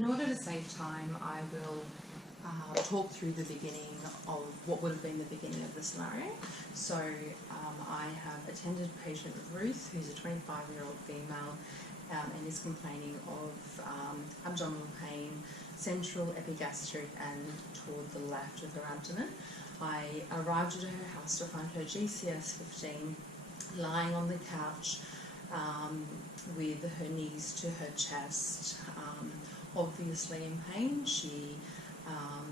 In order to save time, I will talk through the beginning of what would have been the beginning of the scenario. So I have attended patient Ruth, who's a 25-year-old female, and is complaining of abdominal pain, central, epigastric, and toward the left of her abdomen. I arrived at her house to find her GCS 15 lying on the couch with her knees to her chest, obviously in pain. She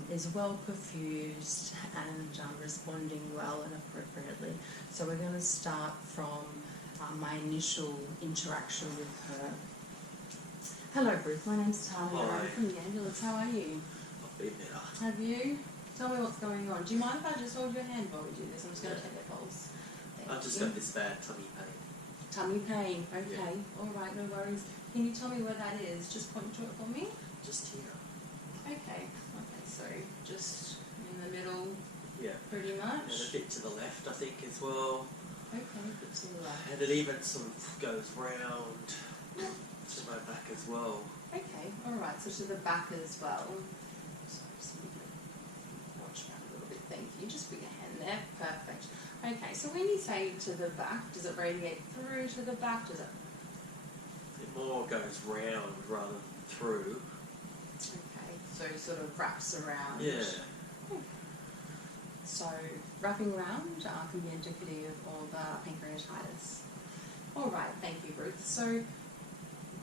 is well perfused and responding well and appropriately. So we're going to start from my initial interaction with her. Hello Ruth, my name's Tanya. Hi. I'm from the ambulance. How are you? I've been better. Have you? Tell me what's going on. Do you mind if I just hold your hand while we do this? I'm just going to take a pulse. I've just got this bad tummy pain. Tummy pain, okay. Yeah. Alright, no worries. Can you tell me where that is? Just point to it for me. Just here. Okay, so just in the middle, Yeah. pretty And a much. bit to the left, I think, as well. Okay, good to the left. And it even sort of goes round to my back as well. Okay, alright, so to the back as well. So just watch that a little bit, thank you. Just put your hand there, perfect. Okay, so when you say to the back, does it radiate through to the back? Does it? It more goes round rather than through. Okay, so sort of wraps around. Yeah. Okay. So wrapping around can be indicative of pancreatitis. All right, thank you, Ruth. So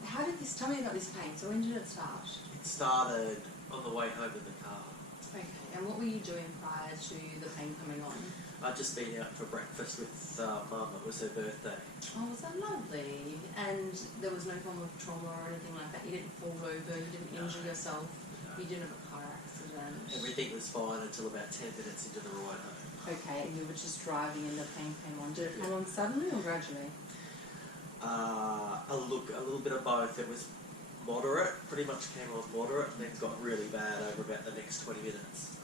how did this, tell me about this pain. So when did it start? It started on the way home in the car. Okay, and what were you doing prior to the pain coming on? I'd just been out for breakfast with Mum. It was her birthday. Oh, was that lovely? And there was no form of trauma or anything like that? You didn't fall over, you didn't injure yourself, No. you didn't have a car accident? Everything was fine until about 10 minutes into the ride home. Okay, and you were just driving and the pain came on. Did it come on suddenly or gradually? A little bit of both. It was moderate, pretty much came on moderate, and then got really bad over about the next 20 minutes.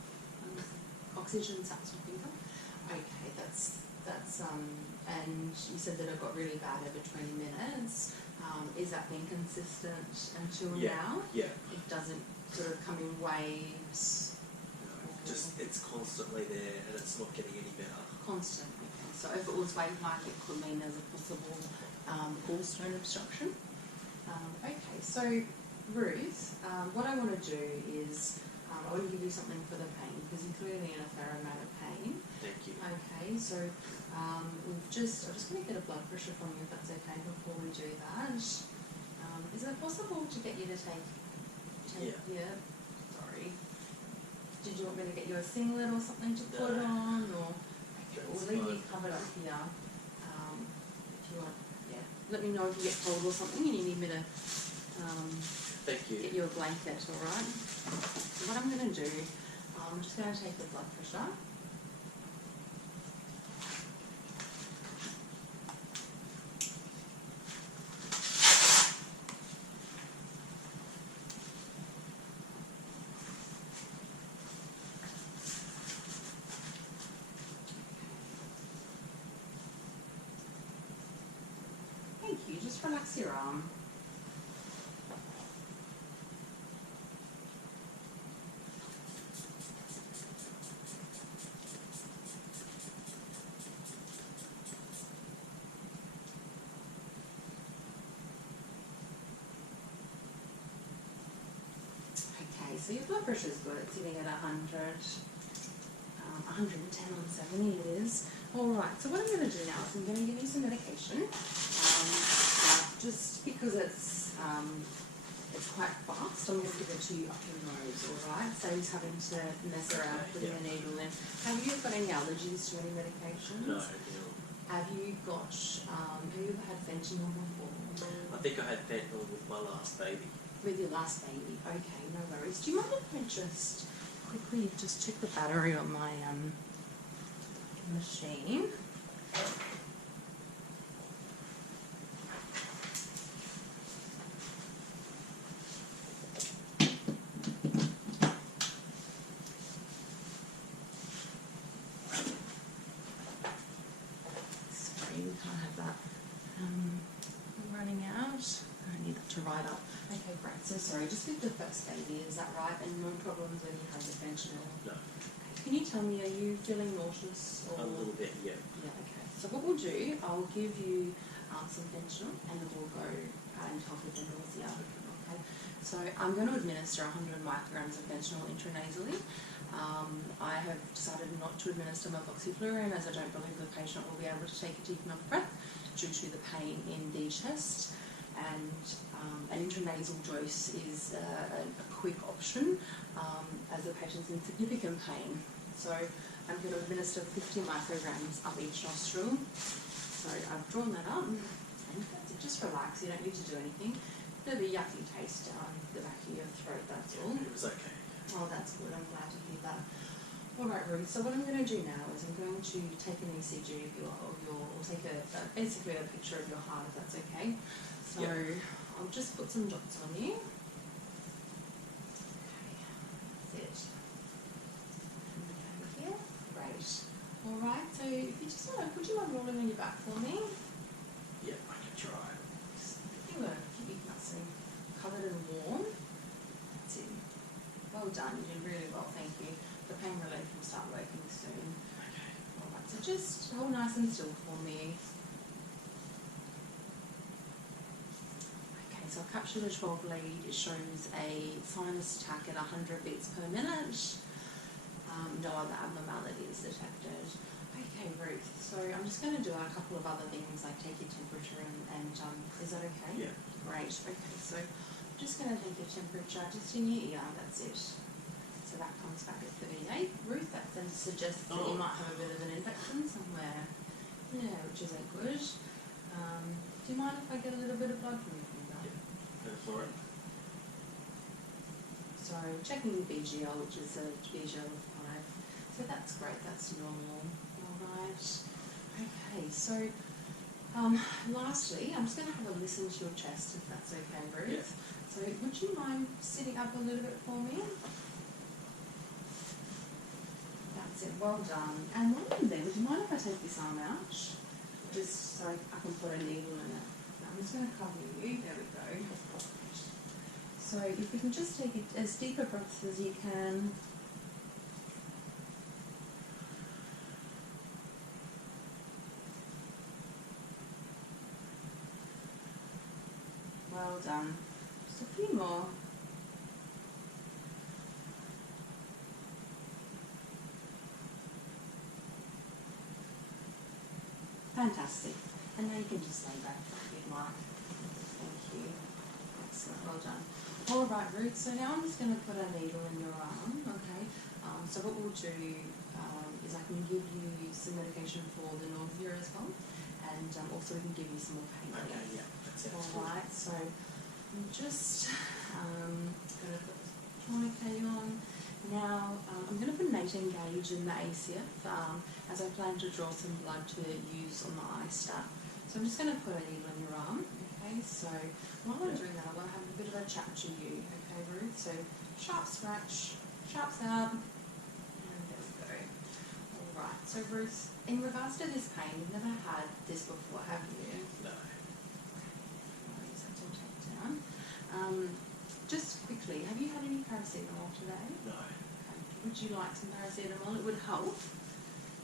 Oxygen saturated. Okay, that's and you said that it got really bad over 20 minutes. Is that been consistent until now? Yeah. It doesn't sort of come in waves? No, it's constantly there, and it's not getting any better. Constant, okay. So if it was wave-like, it could mean there's a possible gallstone obstruction. Okay, so Ruth, what I want to do is I want to give you something for the pain, because you're clearly in a fair amount of pain. Thank you. Okay, so I'm just going to get a blood pressure from you, if that's okay, before we do that. Is it possible to get you to take Yeah. Sorry. Did you want me to get you a singlet or something to put No. on, or okay, we'll That's leave you fine. covered up here. If you want, yeah. Let me know if you get cold or something and you need me to Thank you. get you a blanket, all right? So what I'm going to do, I'm just going to take the blood pressure. Thank you, just relax your arm. Okay, so your blood pressure is good. It's sitting at 100, 110 on 70 it is. Alright, so what I'm going to do now is I'm going to give you some medication. Just because it's quite fast, I'm going to give it to you up your nose, alright? Saves having to mess around putting a needle in. Have you got any allergies to any medications? No, Have you got, have you ever had fentanyl before? I think I had fentanyl with my last baby. With your last baby, okay, no worries. Do you mind if I just quickly just check the battery on my machine? Sorry, we can't have that running out. I need that to write up. Okay, great. So sorry, just with the first baby, is that right? And no problems when you had the fentanyl? No. Can you tell me, are you feeling nauseous or? A little bit, yeah. Yeah, okay. So what we'll do, I'll give you some fentanyl and then we'll go and help with the nausea. Okay. So I'm going to administer 100 micrograms of fentanyl intranasally. I have decided not to administer methoxyfluorine as I don't believe the patient will be able to take a deep enough breath due to the pain in the chest. And an intranasal dose is a quick option as the patient's in significant pain. So I'm going to administer 50 micrograms up each nostril. So I've drawn that up, and that's it. Just relax, you don't need to do anything. There'll be yucky taste down the back of your throat, that's all. It was okay. Oh, that's good, I'm glad to hear that. Alright, Ruth, so what I'm going to do now is I'm going to take an ECG or take basically a picture of your heart, if that's okay. So Yep. I'll just put some dots on you. Okay, that's it. And over here. Great. Alright, so if you just want to, would you mind rolling on your back for me? Yeah, I can try. Just keep you nice and covered and warm. That's it. Well done, you did really well, thank you. The pain relief will start working soon. Okay. Alright, so just hold nice and still for me. Okay, so I've captured a 12 lead. It shows a sinus attack at 100 beats per minute. No other abnormalities detected. Okay, Ruth, so I'm just going to do a couple of other things like take your temperature and is that okay? Yeah. Great, okay, so I'm just going to take your temperature just in your ear, that's it. So that comes back at 38. Ruth, that then suggests that you might have a bit of an infection somewhere. Yeah, which isn't good. Do you mind if I get a little bit of blood from your finger? Yeah. Go for it. So checking BGL, which is a BGL of 5. So that's great, that's normal. Alright. Okay, so lastly, I'm just going to have a listen to your chest if that's okay, Ruth. Yeah. So would you mind sitting up a little bit for me? That's it, well done. And one thing there, would you mind if I take this arm out? Just so I can put a needle in it. I'm just going to cover you, there we go. So if you can just take as deep a breath as you can. Well done. Just a few more. Fantastic. And now you can just lay back if you'd like. Thank you. Excellent, well done. All right, Ruth, so now I'm just going to put a needle in your arm, okay? So what we'll do is I can give you some medication for the nausea as well, and also we can give you some more pain relief. Okay, yeah, that sounds All right, so I'm just going to put the tourniquet on. Now, I'm going to put an 18 gauge in the ACF as I plan to draw some blood to use on the eye stat. So I'm just going to put a needle in your arm, okay? So while I'm doing that, I want to have a bit of a chat to you, okay, Ruth? So sharp scratch, sharps out, and there we go. All right, so Ruth, in regards to this pain, you've never had this before, have you? No. That's all taken down. Just quickly, have you had any paracetamol today? No. Okay. Would you like some paracetamol? It would help.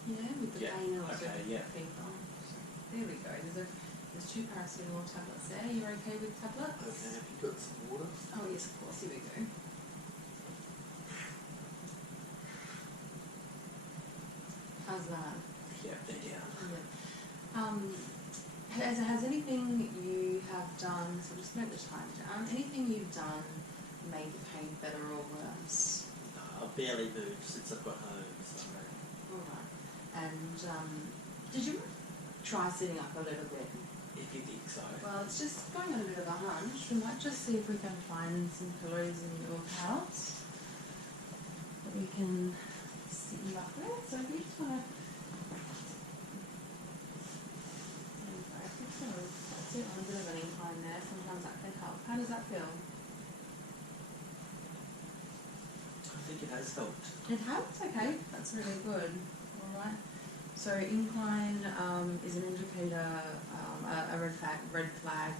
Yeah, with the pain and also Okay, yeah. fever. So, there we go. There's 2 paracetamol tablets there. You're okay with tablets? Okay, have you got some water? Oh yes, of course. Here we go. How's that? Yeah, they're down. Yeah. Has anything you have done, so just note the time down, anything you've done made the pain better or worse? No, I've barely moved since I've got home, so... Alright. And did you try sitting up a little bit? If you think so. Well, it's just going on a bit of a hunch. We might just see if we can find some pillows in your house that we can sit you up with. So if you just want to... That's it, on a bit of an incline there. Sometimes that can help. How does that feel? I think it has helped. It helps, okay. That's really good. Alright. So incline is an indicator, a red flag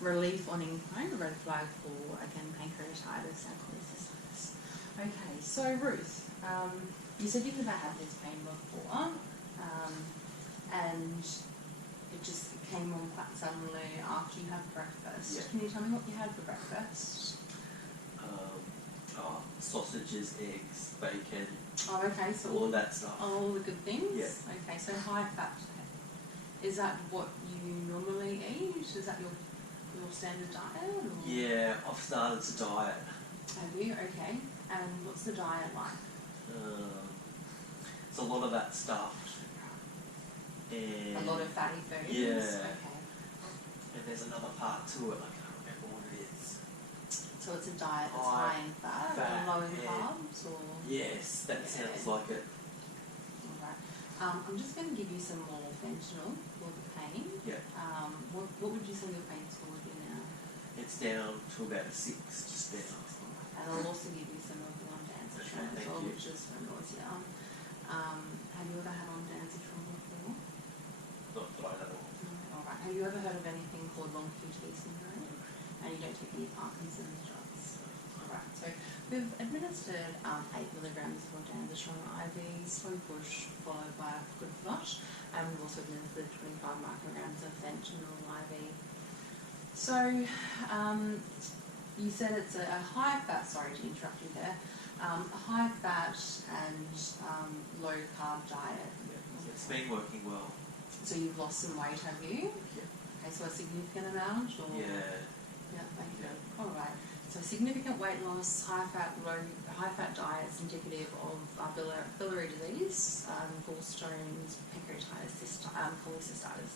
relief on incline, a red flag for, again, pancreatitis and cholecystitis. Okay, so Ruth, you said you've never had this pain before, and it just came on quite suddenly after you had breakfast. Yeah. Can you tell me what you had for breakfast? Sausages, eggs, bacon, Oh, okay, so all that stuff. all the good things? Yeah. Okay, so high fat. Is that what you normally eat? Is that your standard diet? Or? Yeah, I've started to diet. Have you? Okay. And what's the diet like? It's a lot of that stuff. And A lot of fatty foods? Yeah. Okay. And there's another part to it, I can't remember what it is. So it's a diet that's High high in fat fat and low in and- carbs? Or? Yes, that Yeah. sounds like it. Alright. I'm just going to give you some more fentanyl for the pain. Yeah. What would you say your pain score would be now? It's down to about a 6 just now. And I'll also give you some of the ondansetron as Okay, thank well, you. which is for nausea. Have you ever had ondansetron before? Not that I know of. No. Alright. Have you ever heard of anything called long QT syndrome? And you don't take any Parkinson's drugs? Alright. So we've administered 8 milligrams of ondansetron IV, slow push, followed by a good flush. And we've also administered 25 micrograms of fentanyl IV. So, you said it's a high fat, sorry to interrupt you there, a high fat and low carb diet. Yeah. It's been working well. So you've lost some weight, have you? Yeah. Okay, so a significant amount? Or? Yeah. Yeah, thank you. Yeah. Alright, so significant weight loss, high fat diet is indicative of biliary disease, gallstones, pancreatitis, cholecystitis.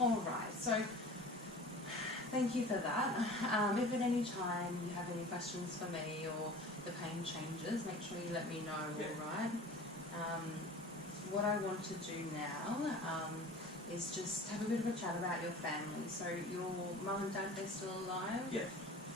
Alright, so thank you for that. If at any time you have any questions for me or the pain changes, make sure you let me know, Yeah. alright? What I want to do now is just have a bit of a chat about your family. So your mum and dad, they're still alive? Yeah.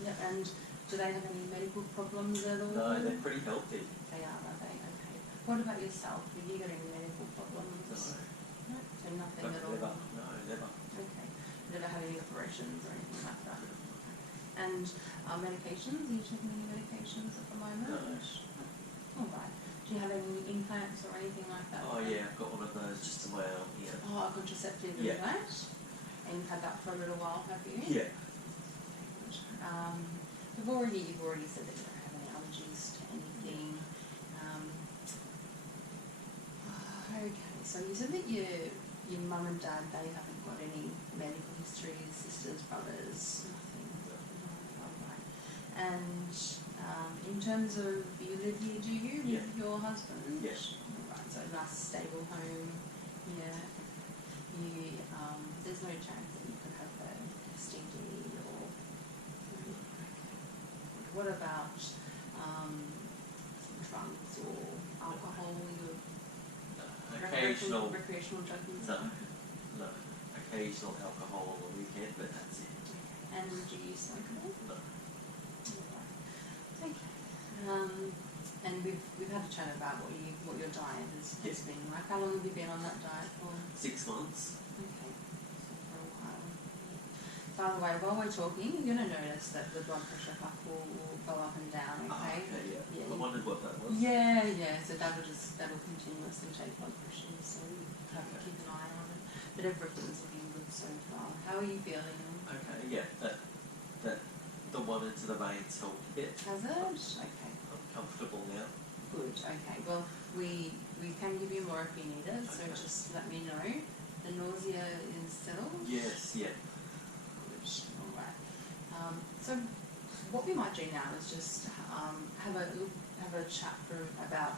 Yep, and do they have any medical problems at all? No, they're pretty healthy. They are they? Okay. What about yourself? Have you got any medical problems? No. No? So nothing No, at all? never. No, never. Okay. Never had any operations or anything like that? And medications? Are you taking any medications at the moment? No. Alright. Do you have any implants or anything like that? Oh yeah, I've got one of those just in my arm here. Oh, a contraceptive Yeah. implant? And you've had that for a little while, have you? Yeah. You've already said that you don't have any allergies to anything. Okay, so you said that your mum and dad, they haven't got any medical histories, sisters, brothers, nothing. No, alright. And in terms of you live here, do you Yeah. with your husband? Yes. Alright, so nice stable home. Yeah. You there's no chance that you could have a STD or. What about drugs or alcohol? Occasional. Recreational drug use? No. No. Occasional alcohol on the weekend, but that's it. And do you smoke at all? No. Okay. And we've had a chat about what your diet has been like. How long have you been on that diet for? 6 months. Okay. For a while. By the way, while we're talking, you're going to notice that the blood pressure cuff will go up and down, okay? Okay, yeah. Yeah, I wondered what that was. Yeah, so that'll continuously take blood pressure, so you have to keep an eye on it. But everything's looking good so far. How are you feeling? Okay, yeah. That the one into the veins helped a bit. Has it? Okay. I'm comfortable now. Good, okay. Well, we can give you more if you need it, so Okay. just let me know. The nausea is settled? Yes, yeah. Good, alright. So what we might do now is just have a chat through about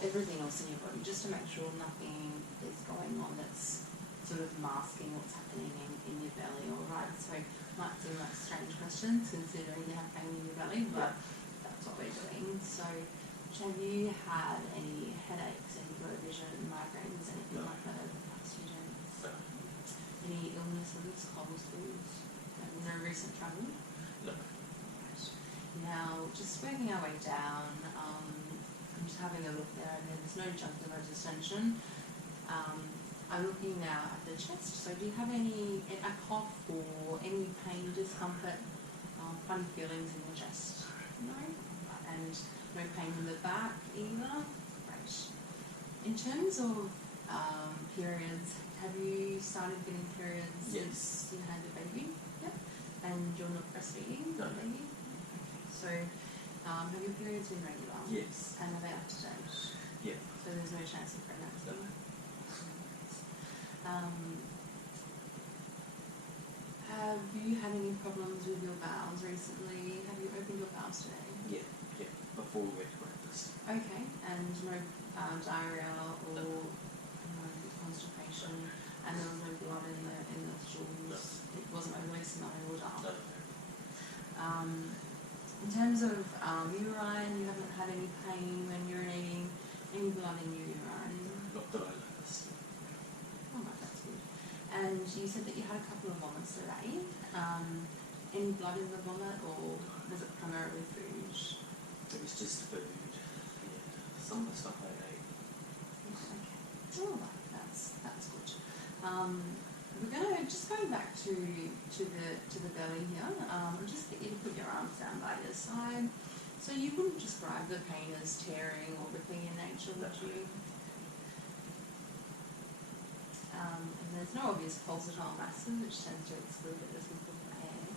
everything else in your body, just to make sure nothing is going on that's sort of masking what's happening in your belly, alright? So might seem like strange questions considering you have pain in your belly, but that's what we're doing. So have you had any headaches, any blurred vision, migraines, anything No. like that over the past few days? No. Any illnesses, colds, flus, no recent travel? No. Right. Now, just working our way down, I'm just having a look there, and there's no jugular distension. I'm looking now at the chest. So do you have a cough or any pain, discomfort, funny feelings in your chest? No? And no pain in the back either? Great. In terms of periods, have you started getting periods since you had a baby? Yep. And you're not breastfeeding? No. Baby? Okay. So have your periods been regular? Yes. And are they up to date? Yeah. So there's no chance of pregnancy? No. Have you had any problems with your bowels recently? Have you opened your bowels today? Yeah. Yeah. Before we went to breakfast. Okay, and no diarrhea or constipation, and there was no blood in the stools? No. It wasn't overly smelly or dark? No. In terms of urine, you haven't had any pain when urinating, any blood in your urine? Not that I noticed. Oh, right, that's good. And you said that you had a couple of vomits today. Any blood in the vomit, or was it primarily food? It was just food. Yeah. Some of the stuff I ate. Okay. All right, that's good. We're going back to the belly here. I'll just get you to put your arms down by your side. So you wouldn't describe the pain as tearing or ripping in nature, would you? And there's no obvious pulsatile masses, which tends to exclude it as we put the air.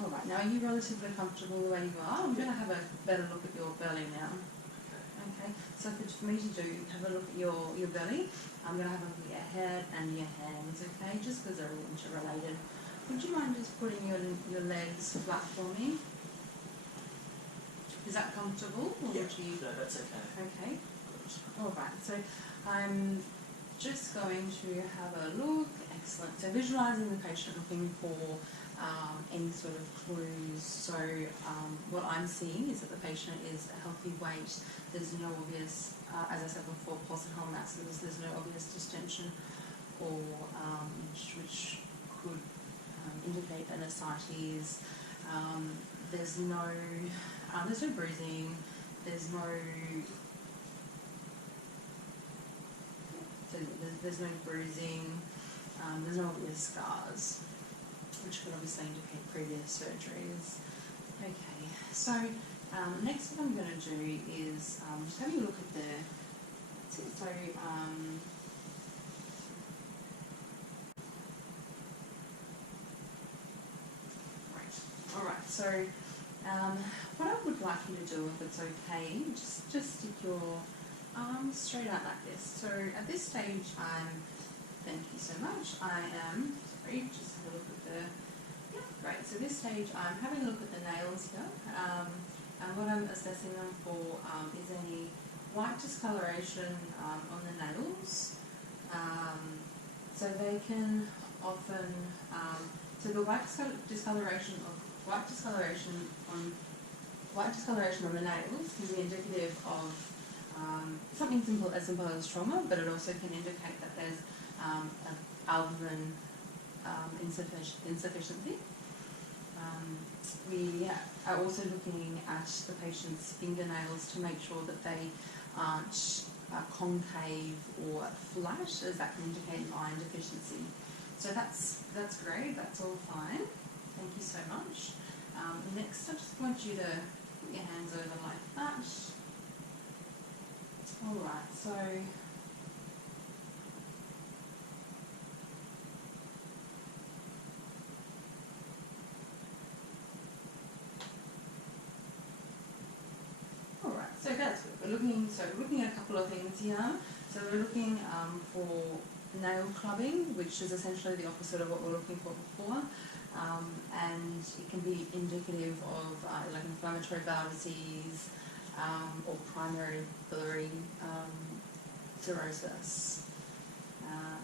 All right, now are you relatively comfortable the way you are? I'm going to have a better look at your belly now. Okay, so for me to do, have a look at your belly. I'm going to have a look at your head and your hands, okay, just because they're all interrelated. Would you mind just putting your legs flat for me? Is that comfortable? Or Yeah, would you... no, that's okay. Okay. All right, so I'm just going to have a look. Excellent. So visualising the patient, looking for any sort of clues. So what I'm seeing is that the patient is a healthy weight. There's no obvious, as I said before, pulsatile masses. There's no obvious distension or which could indicate an ascites. There's no bruising. There's no bruising. There's no obvious scars, which could obviously indicate previous surgeries. Okay, so next what I'm going to do is just have a look at the. That's it. So right. All right. So what I would like you to do, if it's okay, just stick your arms straight out like this. So at this stage, thank you so much. Sorry, just have a look at the. Yeah, great. So this stage, I'm having a look at the nails here, and what I'm assessing them for is any white discoloration on the nails. So they can often, so the white discoloration on the nails can be indicative of something as simple as trauma, but it also can indicate that there's an albumin insufficiency. We are also looking at the patient's fingernails to make sure that they aren't concave or flat, as that can indicate iron deficiency. So that's great, that's all fine. Thank you so much. Next, I just want you to put your hands over like that. All right, so that's good. We're looking at a couple of things here. So we're looking for nail clubbing, which is essentially the opposite of what we're looking for before. And it can be indicative of like inflammatory bowel disease or primary biliary cirrhosis.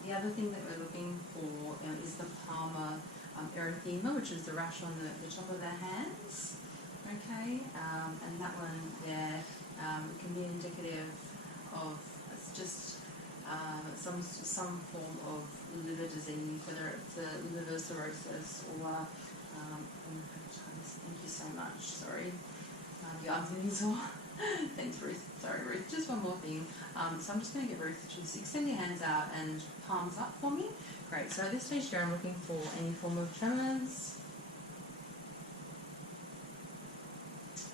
The other thing that we're looking for is the palmar erythema, which is the rash on the top of the hands. Okay, and that one, can be indicative of just some form of liver disease, whether it's a liver cirrhosis or hepatitis. Thank you so much. Sorry, your arms are getting sore. Thanks, Ruth. Sorry, Ruth. Just one more thing. So I'm just going to get Ruth to just extend your hands out and palms up for me. Great. So at this stage here, I'm looking for any form of tremors.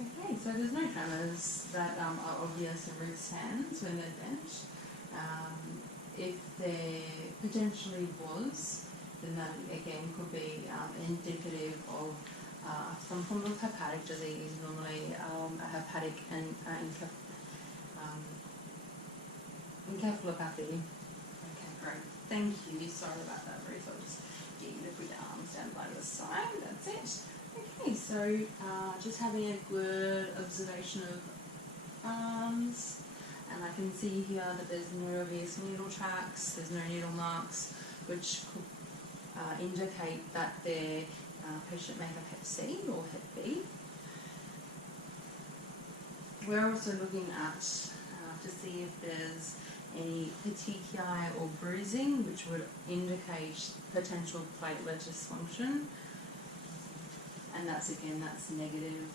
Okay, so there's no tremors that are obvious in Ruth's hands when they're bent. If there potentially was, then that again could be indicative of some form of hepatic disease, normally a hepatic and encephalopathy. Okay, great. Thank you. Sorry about that, Ruth. I'll just get you to put your arms down by the side. That's it. Okay, so just having a good observation of arms. And I can see here that there's no obvious needle tracks, there's no needle marks, which could indicate that their patient may have Hep C or Hep B. We're also looking at to see if there's any petechiae or bruising, which would indicate potential platelet dysfunction. And that's negative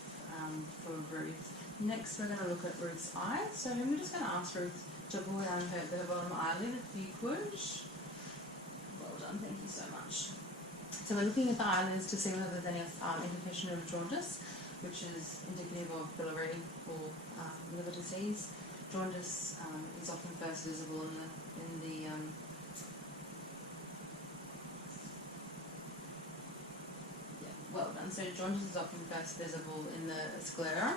for Ruth. Next, we're going to look at Ruth's eyes. So we're just going to ask Ruth to pull down her bottom eyelid if you could. Well done, thank you so much. So we're looking at the eyelids to see whether there's any indication of jaundice, which is indicative of biliary or liver disease. Jaundice is often first visible in the well done. So jaundice is often first visible in the sclera,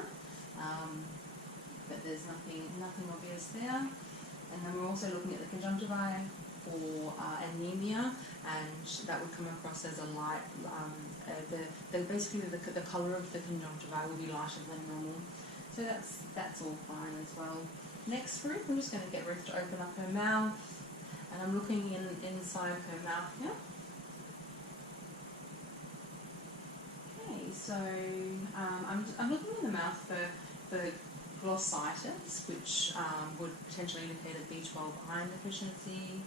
but there's nothing obvious there. And then we're also looking at the conjunctivae for anemia, and that would come across as a light. Basically the colour of the conjunctivae will be lighter than normal. So that's all fine as well. Next, Ruth, I'm just going to get Ruth to open up her mouth, and I'm looking inside her mouth here. So I'm looking in the mouth for glossitis, which would potentially indicate a B12 iron deficiency.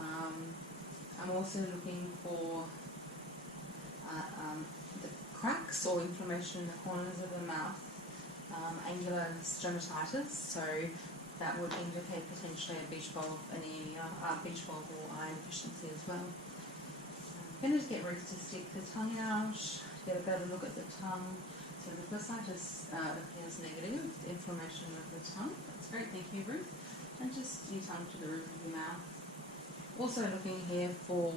I'm also looking for the cracks or inflammation in the corners of the mouth, angular stomatitis, so that would indicate potentially a B12 anemia, B12 or iron deficiency as well. I'm going to get Ruth to stick the tongue out, get a better look at the tongue. So the glossitis appears negative, inflammation of the tongue. That's great, thank you, Ruth. And just your tongue to the roof of your mouth. Also looking here for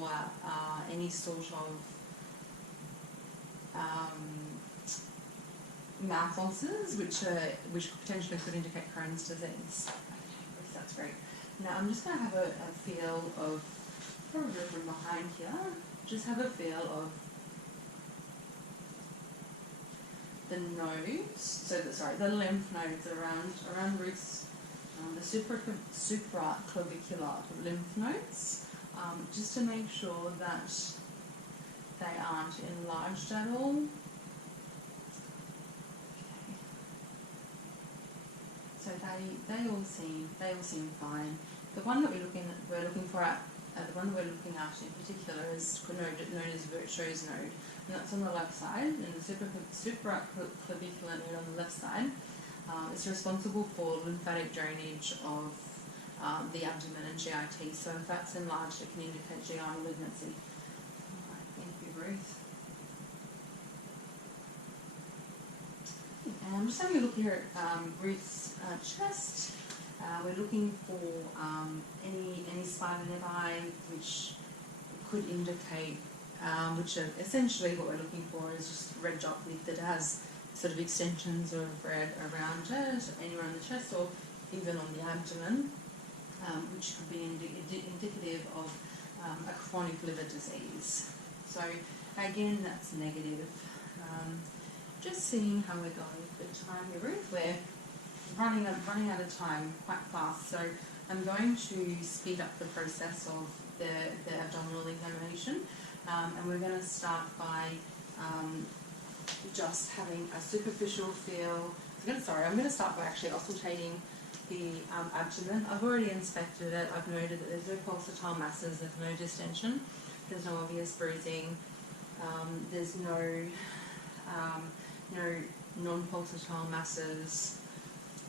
any sort of mouth ulcers, which potentially could indicate Crohn's disease. Okay, that's great. Now I'm just going to have a feel of, probably from behind here, just have a feel of the nodes, the lymph nodes around Ruth's, the supraclavicular lymph nodes, just to make sure that they aren't enlarged at all. Okay. So they all seem fine. The one that we're looking for at the one we're looking at in particular is known as Virchow's node, and that's on the left side, and the supraclavicular node on the left side is responsible for lymphatic drainage of the abdomen and GIT. So if that's enlarged, it can indicate GI malignancy. All right, thank you, Ruth. And I'm just having a look here at Ruth's chest. We're looking for any spider nevi which could indicate, which are essentially what we're looking for is just red dot that has sort of extensions of red around it, anywhere on the chest or even on the abdomen, which could be indicative of a chronic liver disease. So again, that's negative. Just seeing how we're going with the time here, Ruth. We're running out of time quite fast, so I'm going to speed up the process of the abdominal examination, and we're going to start by just having a superficial feel. I'm going to start by actually auscultating the abdomen. I've already inspected it. I've noted that there's no pulsatile masses, there's no distension, there's no obvious bruising, there's no non-pulsatile masses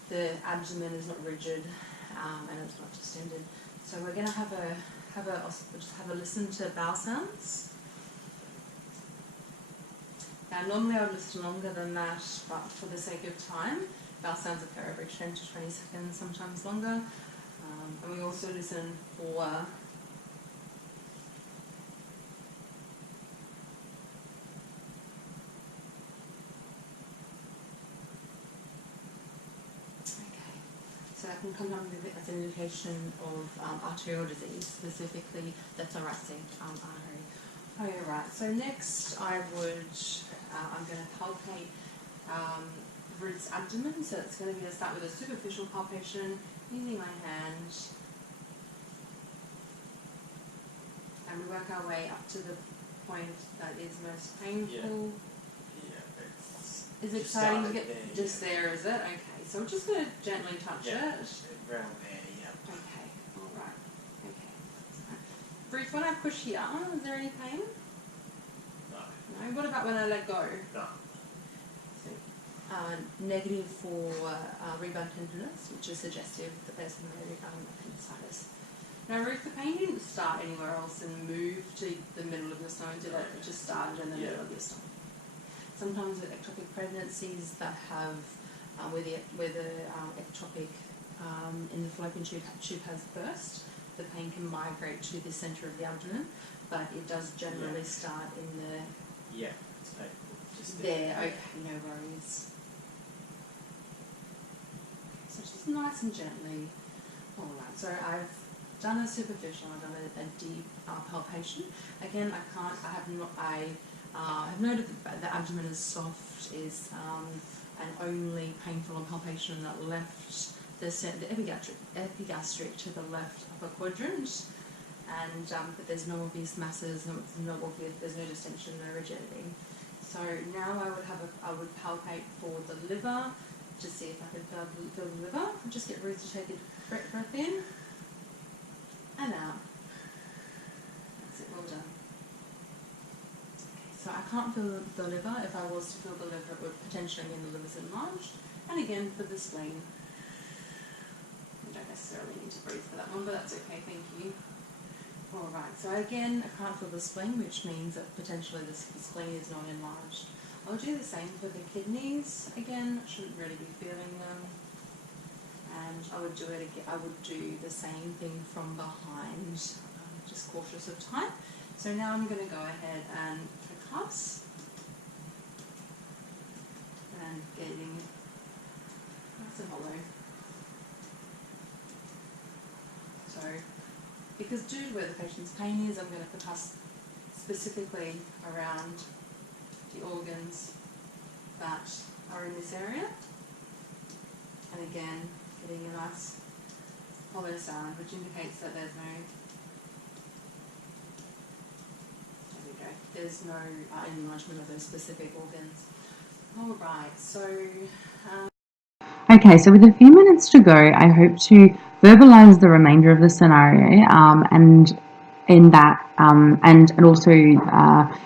the abdomen is not rigid and it's not distended. So we're going to just have a listen to bowel sounds. Now normally I would listen longer than that, but for the sake of time, bowel sounds occur every 10 to 20 seconds, sometimes longer. And we also listen for so that can come down as an indication of arterial disease, specifically the thoracic artery. Okay, right. So next I'm going to palpate Ruth's abdomen. So it's going to be to start with a superficial palpation using my hand, and we work our way up to the point that is most painful. Yeah, is it starting to get just there? Is it? Okay. So we're just going to gently touch it. Around there, yeah. Okay. All right. Okay. Ruth, when I push here, is there any pain? No. No. What about when I let go? No. Negative for rebound tenderness, which is suggestive that there's some appendicitis. Now, Ruth, the pain didn't start anywhere else and move to the middle of your stomach, did it? It just started in the middle of your stomach. Sometimes with ectopic pregnancies that have, where the ectopic in the fallopian tube has burst, the pain can migrate to the centre of the abdomen, but it does generally start in the... Yeah, it's painful. Just there, okay, no worries. So just nice and gently. Alright, so I've done a superficial, I've done a deep palpation. Again, I have noted that the abdomen is soft, is and only painful on palpation that left the epigastric to the left upper quadrant, and but there's no obvious masses, there's no distension, no rigidity. So now I would palpate for the liver to see if I could feel the liver. Just get Ruth to take a breath in and out. That's it, well done. Okay, so I can't feel the liver. If I was to feel the liver, it would potentially mean the liver's enlarged. And again, for the spleen, you don't necessarily need to breathe for that one, but that's okay, thank you. Alright, so again, I can't feel the spleen, which means that potentially the spleen is not enlarged. I'll do the same for the kidneys. Again, I shouldn't really be feeling them. And I would do it again. I would do the same thing from behind, just cautious of time. So now I'm going to go ahead and percuss and getting nice and hollow. So, because due to where the patient's pain is, I'm going to percuss specifically around the organs that are in this area. And again, getting a nice hollow sound, which indicates that there's no enlargement of those specific organs. Alright, so... Okay, so with a few minutes to go, I hope to verbalise the remainder of the scenario and also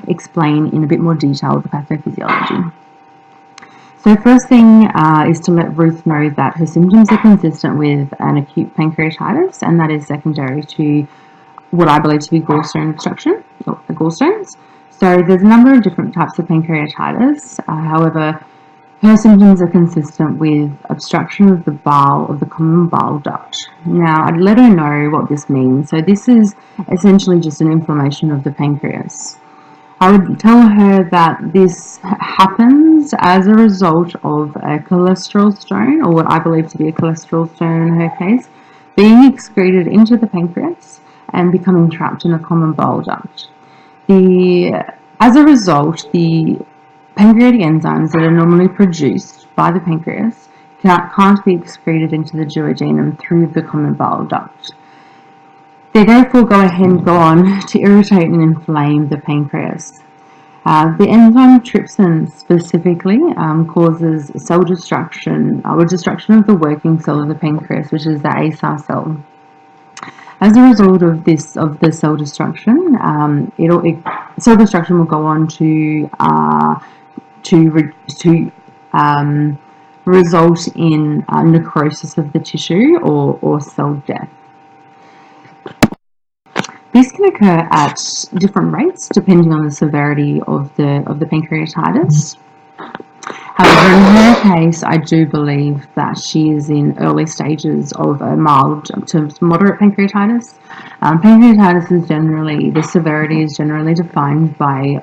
explain in a bit more detail the pathophysiology. So first thing is to let Ruth know that her symptoms are consistent with an acute pancreatitis, and that is secondary to what I believe to be gallstone obstruction, or gallstones. So there's a number of different types of pancreatitis. However, her symptoms are consistent with obstruction of the bowel of the common bile duct. Now, I'd let her know what this means. So this is essentially just an inflammation of the pancreas. I would tell her that this happens as a result of a cholesterol stone, or what I believe to be a cholesterol stone in her case, being excreted into the pancreas and becoming trapped in a common bile duct. As a result, the pancreatic enzymes that are normally produced by the pancreas can't be excreted into the duodenum through the common bile duct. They therefore go on to irritate and inflame the pancreas. The enzyme trypsin specifically causes cell destruction, or destruction of the working cell of the pancreas, which is the ASAR cell. As a result of the cell destruction, cell destruction will go on to result in necrosis of the tissue or cell death. This can occur at different rates depending on the severity of the pancreatitis. However, in her case, I do believe that she is in early stages of a mild to moderate pancreatitis. Pancreatitis is generally, the severity is generally defined by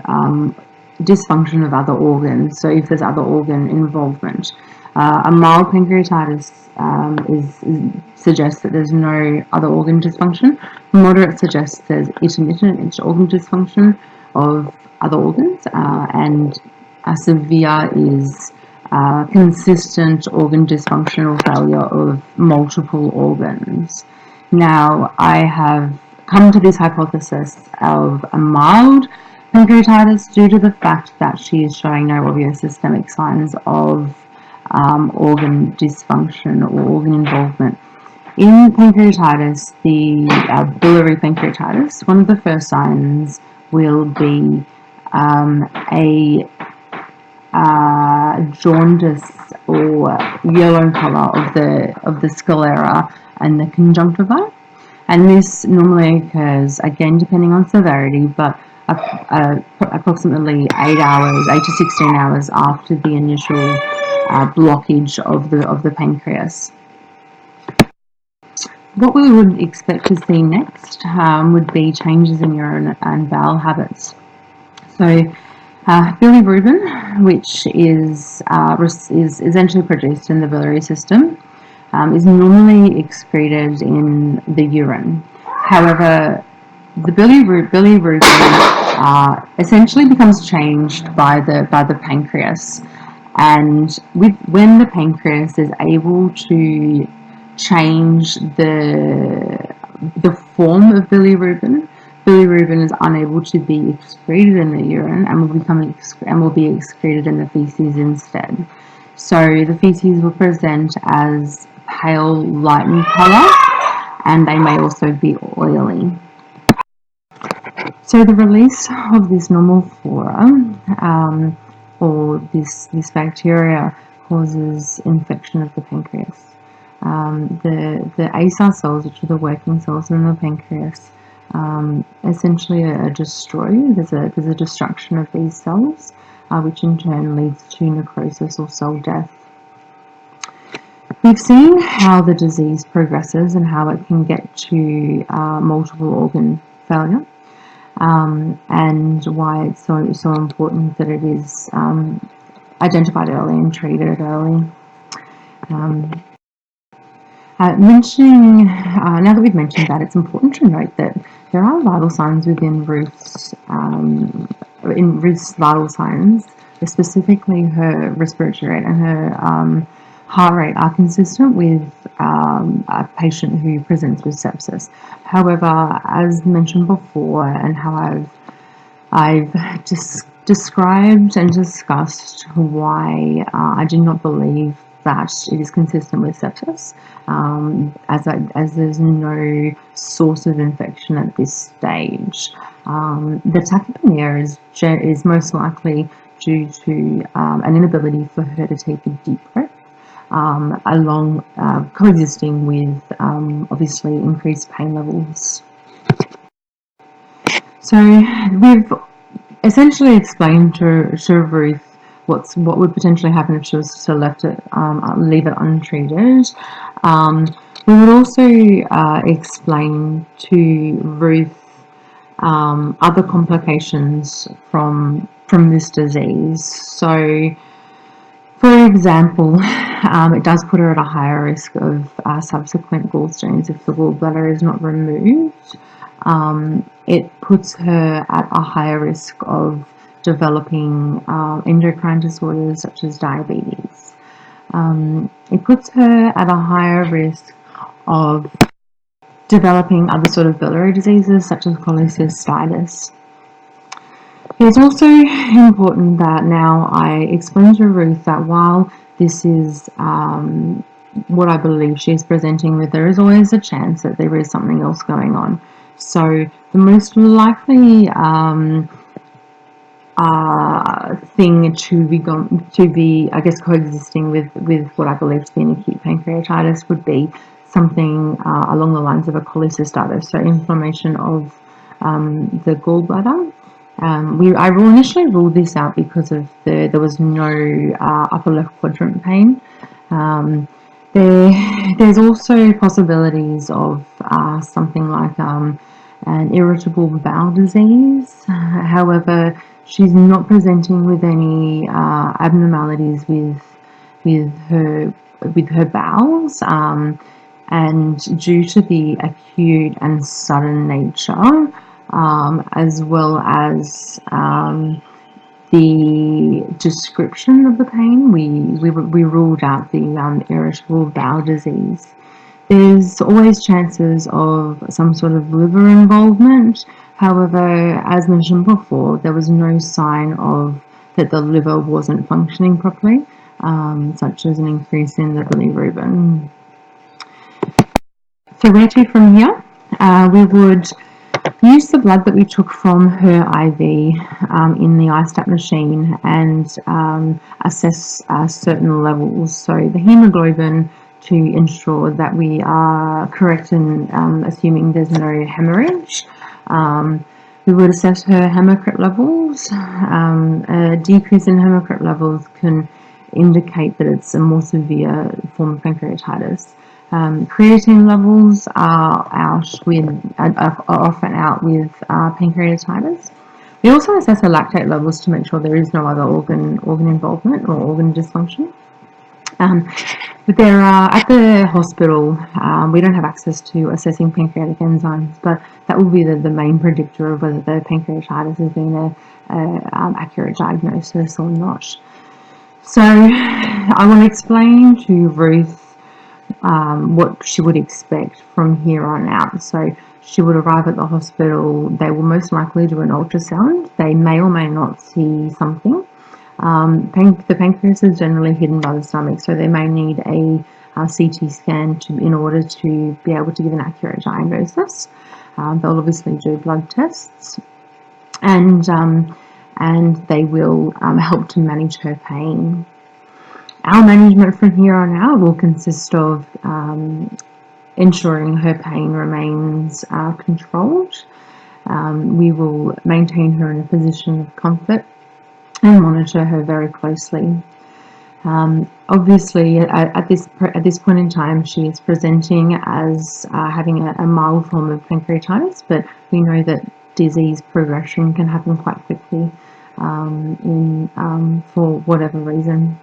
dysfunction of other organs. So if there's other organ involvement, a mild pancreatitis suggests that there's no other organ dysfunction. Moderate suggests there's intermittent organ dysfunction of other organs, and severe is consistent organ dysfunction or failure of multiple organs. Now, I have come to this hypothesis of a mild pancreatitis due to the fact that she is showing no obvious systemic signs of organ dysfunction or organ involvement. In pancreatitis, the biliary pancreatitis, one of the first signs will be a jaundice or yellow color of the sclera and the conjunctiva, and this normally occurs again depending on severity, but approximately 8 to 16 hours after the initial blockage of the pancreas. What we would expect to see next would be changes in urine and bowel habits. So bilirubin, which is essentially produced in the biliary system, is normally excreted in the urine. However, the bilirubin essentially becomes changed by the pancreas, and when the pancreas is able to change the form of bilirubin is unable to be excreted in the urine and will be excreted in the feces instead. So the feces will present as pale, light in color, and they may also be oily. So the release of this normal flora or this bacteria causes infection of the pancreas. The acer cells, which are the working cells in the pancreas, essentially are destroyed. There's a destruction of these cells, which in turn leads to necrosis or cell death. We've seen how the disease progresses and how it can get to multiple organ failure, and why it's so important that it is identified early and treated early. Now that we've mentioned that, it's important to note that there are vital signs within Ruth's vital signs, specifically her respiratory rate and her heart rate are consistent with a patient who presents with sepsis. However, as mentioned before, and how I've just described and discussed why I do not believe that it is consistent with sepsis, as there's no source of infection at this stage. The tachypnea is most likely due to an inability for her to take a deep breath, coexisting with obviously increased pain levels. So we've essentially explained to Ruth what would potentially happen if she was to leave it untreated. We would also explain to Ruth other complications from this disease. So, for example, it does put her at a higher risk of subsequent gallstones if the gallbladder is not removed. It puts her at a higher risk of developing endocrine disorders such as diabetes. It puts her at a higher risk of developing other sort of biliary diseases such as cholecystitis. It's also important that now I explain to Ruth that while this is what I believe she is presenting with, there is always a chance that there is something else going on. So the most likely thing to be, I guess, coexisting with what I believe to be an acute pancreatitis would be something along the lines of a cholecystitis, so inflammation of the gallbladder. I initially ruled this out because of there was no upper left quadrant pain. There's also possibilities of something like an irritable bowel disease. However, she's not presenting with any abnormalities with her bowels, and due to the acute and sudden nature, as well as the description of the pain, we ruled out the irritable bowel disease. There's always chances of some sort of liver involvement. However, as mentioned before, there was no sign of that the liver wasn't functioning properly, such as an increase in the bilirubin. So where to from here? We would use the blood that we took from her IV in the iStat machine and assess certain levels. So the hemoglobin, to ensure that we are correct in assuming there's no hemorrhage. We would assess her hematocrit levels. A decrease in hematocrit levels can indicate that it's a more severe form of pancreatitis. Creatine levels are often out with pancreatitis. We also assess her lactate levels to make sure there is no other organ involvement or organ dysfunction. But there are, at the hospital, we don't have access to assessing pancreatic enzymes, but that will be the main predictor of whether the pancreatitis has been a accurate diagnosis or not. So I will explain to Ruth what she would expect from here on out. So she would arrive at the hospital. They will most likely do an ultrasound. They may or may not see something. The pancreas is generally hidden by the stomach, so they may need a CT scan in order to be able to give an accurate diagnosis. They'll obviously do blood tests, and they will help to manage her pain. Our management from here on out will consist of ensuring her pain remains controlled. We will maintain her in a position of comfort and monitor her very closely. Obviously, at this point in time, she is presenting as having a mild form of pancreatitis, but we know that disease progression can happen quite quickly for whatever reason.